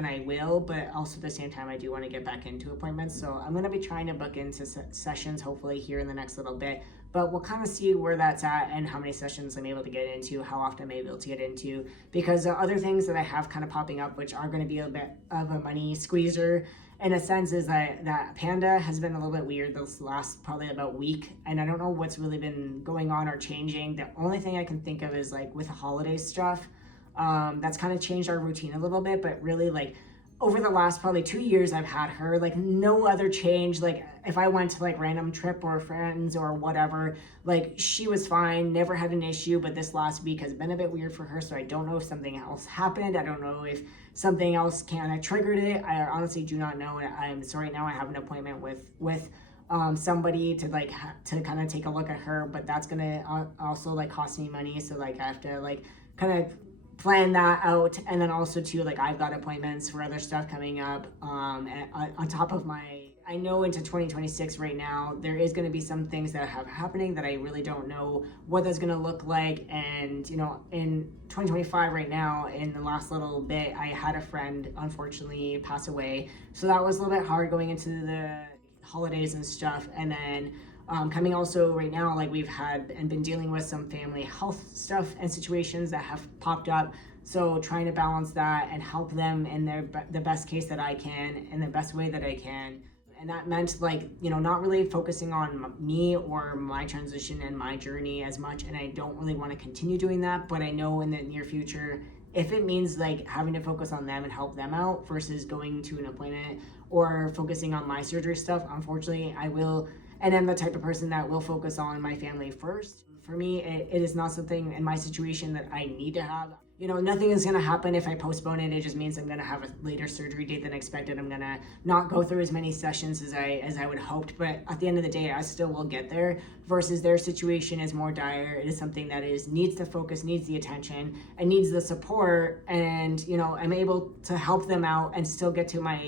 then I will, but also at the same time, I do want to get back into appointments. So I'm going to be trying to book into sessions hopefully here in the next little bit, but we'll kind of see where that's at and how many sessions I'm able to get into, how often I'm able to get into, because the other things that I have kind of popping up, which are going to be a bit of a money squeezer in a sense, is that Panda has been a little bit weird this last probably about week, and I don't know what's really been going on or changing. The only thing I can think of is like with the holiday stuff, that's kind of changed our routine a little bit, but really like over the last probably 2 years I've had her, like no other change. Like if I went to like random trip or friends or whatever, like she was fine, never had an issue, but this last week has been a bit weird for her. So I don't know if something else happened. I don't know if something else kind of triggered it. I honestly do not know. And so right now I have an appointment with somebody to like to kind of take a look at her, but that's gonna also like cost me money. So like I have to like kind of plan that out, and then also too, like I've got appointments for other stuff coming up on top of my, I know into 2026 right now there is going to be some things that have happening that I really don't know what that's going to look like. And you know, in 2025 right now, in the last little bit, I had a friend unfortunately pass away, so that was a little bit hard going into the holidays and stuff. And then coming also right now, like we've had and been dealing with some family health stuff and situations that have popped up. So trying to balance that and help them in the best case that I can, in the best way that I can. And that meant like, you know, not really focusing on me or my transition and my journey as much. And I don't really want to continue doing that. But I know in the near future, if it means like having to focus on them and help them out versus going to an appointment or focusing on my surgery stuff, unfortunately, I will. And I'm the type of person that will focus on my family first. For me, it is not something in my situation that I need to have. You know, nothing is going to happen if I postpone it. It just means I'm going to have a later surgery date than expected. I'm going to not go through as many sessions as I would hoped. But at the end of the day, I still will get there. Versus their situation is more dire. It is something that needs the focus, needs the attention, and needs the support. And you know, I'm able to help them out and still get to my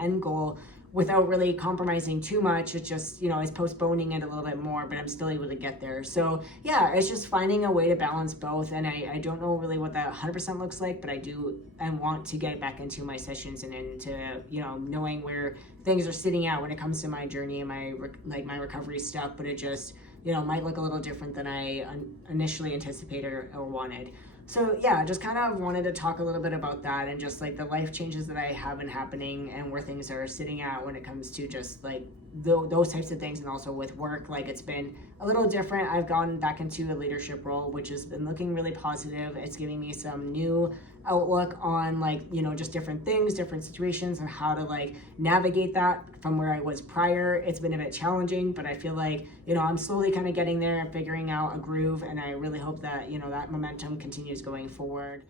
end goal without really compromising too much. It's just, you know, it's postponing it a little bit more, but I'm still able to get there. So yeah, it's just finding a way to balance both. And I don't know really what that 100% looks like, but I do and want to get back into my sessions and into, you know, knowing where things are sitting at when it comes to my journey and my recovery stuff. But it just, you know, might look a little different than I initially anticipated or wanted. So yeah, just kind of wanted to talk a little bit about that and just like the life changes that I have been happening and where things are sitting at when it comes to just like those types of things. And also with work, like it's been a little different. I've gone back into a leadership role, which has been looking really positive. It's giving me some new outlook on like, you know, just different things, different situations, and how to like navigate that from where I was prior. It's been a bit challenging, but I feel like, you know, I'm slowly kind of getting there and figuring out a groove, and I really hope that, you know, that momentum continues going forward.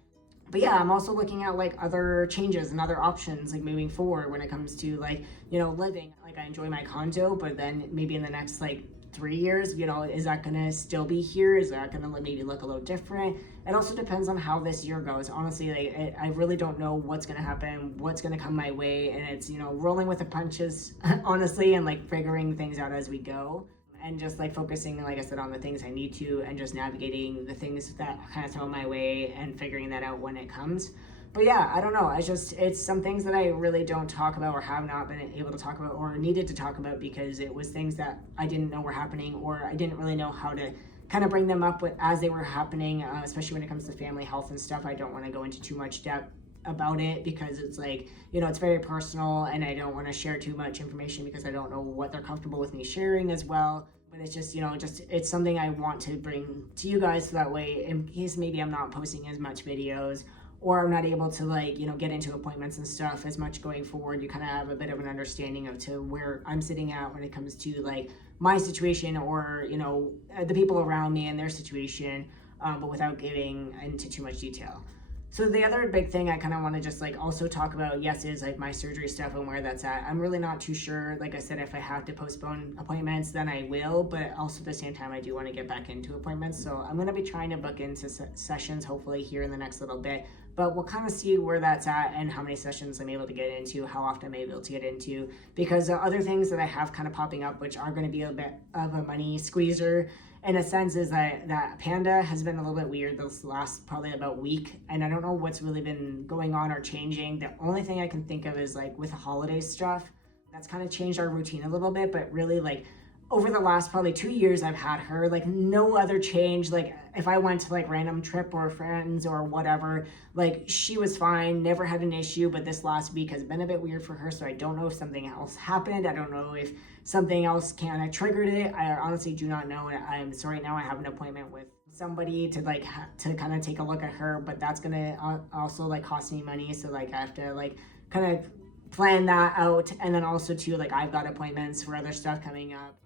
But yeah, I'm also looking at like other changes and other options like moving forward when it comes to like, you know, living. Like I enjoy my condo, but then maybe in the next like 3 years, you know, is that gonna still be here? Is that gonna maybe look a little different? It also depends on how this year goes. Honestly, like I really don't know what's gonna happen, what's gonna come my way, and it's, you know, rolling with the punches, honestly, and like figuring things out as we go. And just like focusing, like I said, on the things I need to, and just navigating the things that kind of throw my way and figuring that out when it comes. But yeah, I don't know. It's some things that I really don't talk about or have not been able to talk about or needed to talk about because it was things that I didn't know were happening, or I didn't really know how to kind of bring them up as they were happening, especially when it comes to family health and stuff. I don't want to go into too much depth about it because it's like, you know, it's very personal, and I don't want to share too much information because I don't know what they're comfortable with me sharing as well. But it's just, you know, just it's something I want to bring to you guys, so that way in case maybe I'm not posting as much videos, or I'm not able to like, you know, get into appointments and stuff as much going forward, you kind of have a bit of an understanding of to where I'm sitting at when it comes to like my situation, or, you know, the people around me and their situation, but without getting into too much detail. So the other big thing I kind of want to just like also talk about, yes, is like my surgery stuff and where that's at. I'm really not too sure. Like I said, if I have to postpone appointments, then I will. But also at the same time, I do want to get back into appointments. So I'm going to be trying to book into sessions hopefully here in the next little bit. But we'll kind of see where that's at and how many sessions I'm able to get into, how often I'm able to get into, because the other things that I have kind of popping up, which are going to be a bit of a money squeezer in a sense is that Panda has been a little bit weird this last probably about week, and I don't know what's really been going on or changing. The only thing I can think of is like with the holiday stuff, that's kind of changed our routine a little bit, but really like over the last probably 2 years I've had her, like no other change. Like if I went to like random trip or friends or whatever, like she was fine, never had an issue. But this last week has been a bit weird for her. So I don't know if something else happened. I don't know if something else kind of triggered it. I honestly do not know. And I'm so right now I have an appointment with somebody to like to kind of take a look at her, but that's gonna also like cost me money. So like I have to like kind of plan that out. And then also too, like I've got appointments for other stuff coming up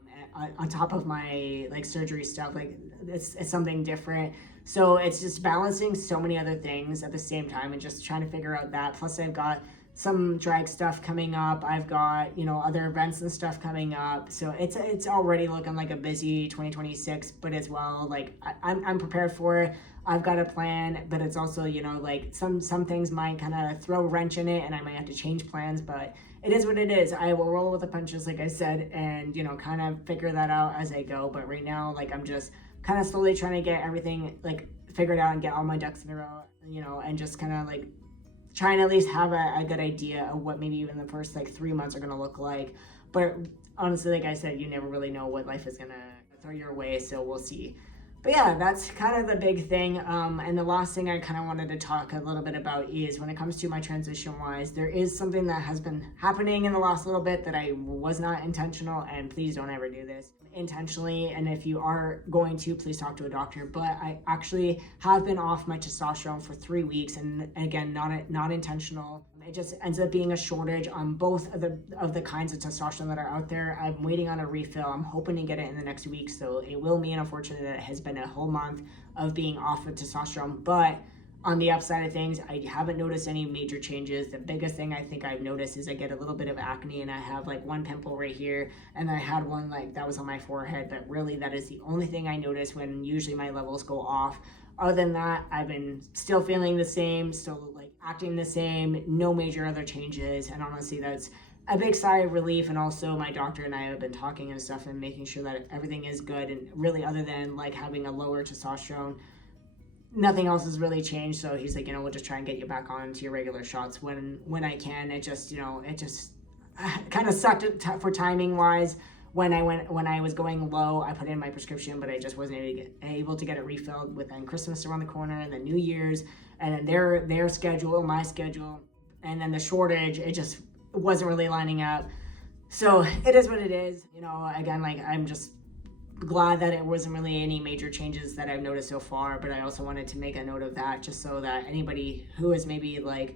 on top of my like surgery stuff. Like it's something different, so it's just balancing so many other things at the same time and just trying to figure out that. Plus I've got some drag stuff coming up, I've got, you know, other events and stuff coming up, so it's already looking like a busy 2026. But as well, like I'm prepared for it. I've got a plan, but it's also, you know, like some things might kind of throw a wrench in it and I might have to change plans, but it is what it is. I will roll with the punches, like I said, and, you know, kind of figure that out as I go. But right now, like I'm just kind of slowly trying to get everything like figured out and get all my ducks in a row, you know, and just kind of like trying to at least have a good idea of what maybe even the first like 3 months are going to look like. But honestly, like I said, you never really know what life is going to throw your way, so we'll see. But yeah, that's kind of the big thing. And the last thing I kind of wanted to talk a little bit about is when it comes to my transition wise, there is something that has been happening in the last little bit that I was not intentional, and please don't ever do this intentionally. And if you are going to, please talk to a doctor. But I actually have been off my testosterone for 3 weeks, and again, not intentional. It just ends up being a shortage on both of the kinds of testosterone that are out there. I'm waiting on a refill. I'm hoping to get it in the next week. So it will mean, unfortunately, that it has been a whole month of being off of testosterone. But on the upside of things, I haven't noticed any major changes. The biggest thing I think I've noticed is I get a little bit of acne, and I have like one pimple right here, and I had one like that was on my forehead. But really, that is the only thing I notice when usually my levels go off. Other than that, I've been still feeling the same, still like acting the same, no major other changes. And honestly, that's a big sigh of relief. And also my doctor and I have been talking and stuff and making sure that everything is good. And really, other than like having a lower testosterone, nothing else has really changed. So he's like, you know, we'll just try and get you back on to your regular shots when I can. It just, you know, it just kind of sucked for timing wise. When I was going low, I put in my prescription, but I just wasn't able to get it refilled within Christmas around the corner and then New Year's, and then their schedule, my schedule, and then the shortage, it just wasn't really lining up. So it is what it is. You know, again, like I'm just glad that it wasn't really any major changes that I've noticed so far, but I also wanted to make a note of that just so that anybody who is maybe like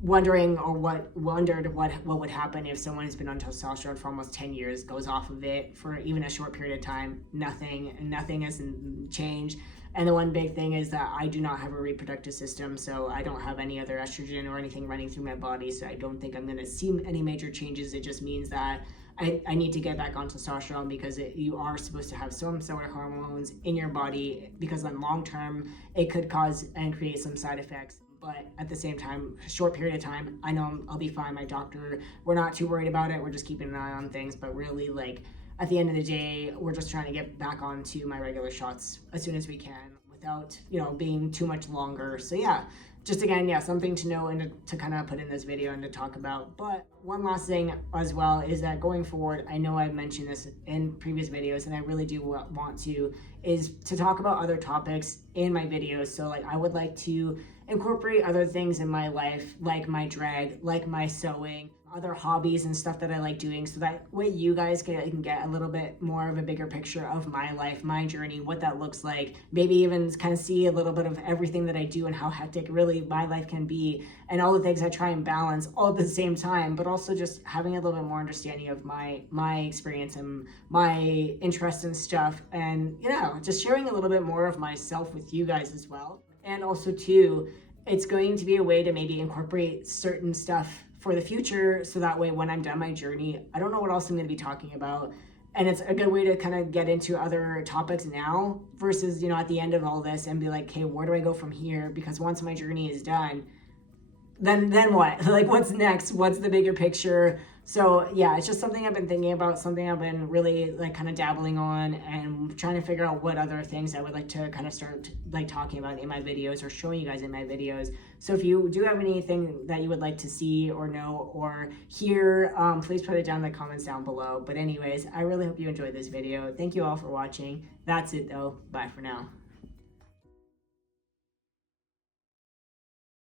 wondering or wondered what would happen if someone has been on testosterone for almost 10 years, goes off of it for even a short period of time, nothing has changed. And the one big thing is that I do not have a reproductive system, so I don't have any other estrogen or anything running through my body, so I don't think I'm going to see any major changes. It just means that I need to get back on testosterone because you are supposed to have some sort of hormones in your body, because then long term it could cause and create some side effects. But at the same time, a short period of time, I know I'll be fine. My doctor, we're not too worried about it. We're just keeping an eye on things. But really, like, at the end of the day, we're just trying to get back onto my regular shots as soon as we can without, you know, being too much longer. So yeah, just again, yeah, something to know and to kind of put in this video and to talk about. But one last thing as well is that going forward, I know I've mentioned this in previous videos, and I really do want to, is to talk about other topics in my videos. So like I would like to incorporate other things in my life, like my drag, like my sewing, other hobbies and stuff that I like doing, so that way you guys can get a little bit more of a bigger picture of my life, my journey, what that looks like, maybe even kind of see a little bit of everything that I do and how hectic really my life can be, and all the things I try and balance all at the same time, but also just having a little bit more understanding of my experience and my interest in stuff, and you know, just sharing a little bit more of myself with you guys as well. And also too, it's going to be a way to maybe incorporate certain stuff for the future, so that way when I'm done my journey, I don't know what else I'm going to be talking about, and it's a good way to kind of get into other topics now versus, you know, at the end of all this and be like, okay, where do I go from here? Because once my journey is done, then what? Like, what's next? What's the bigger picture? So yeah, it's just something I've been thinking about, something I've been really like kind of dabbling on, and trying to figure out what other things I would like to kind of start like talking about in my videos or showing you guys in my videos. So if you do have anything that you would like to see or know or hear, please put it down in the comments down below. But anyways, I really hope you enjoyed this video. Thank you all for watching. That's it though. Bye for now.